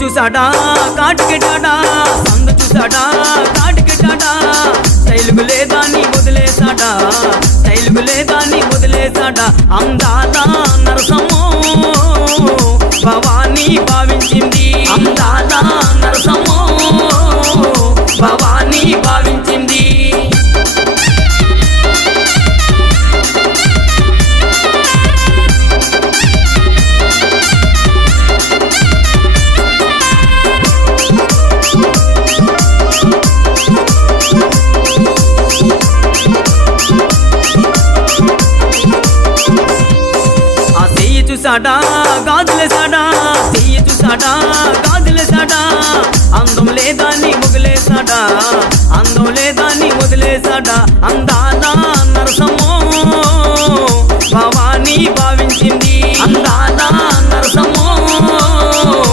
చూసాడా కాటికెట్టాడా సందు చూసాడా కాటికెట్టాడా స్టైలుకు లేదా నీ వదిలేసాడా స్టైలుకు లేదా నీ వదిలేసాడా అందాల నరసమ్మో భవానీ భావించింది అందాల నరసమ్మో భవానీ భావించింది చూసాడా గాజులేసాడా చెయ్యి చూసాడా గాజులేసాడా అందం లేదా నీ వదిలేసాడా అందం లేదా నీ వదిలేసాడా అందా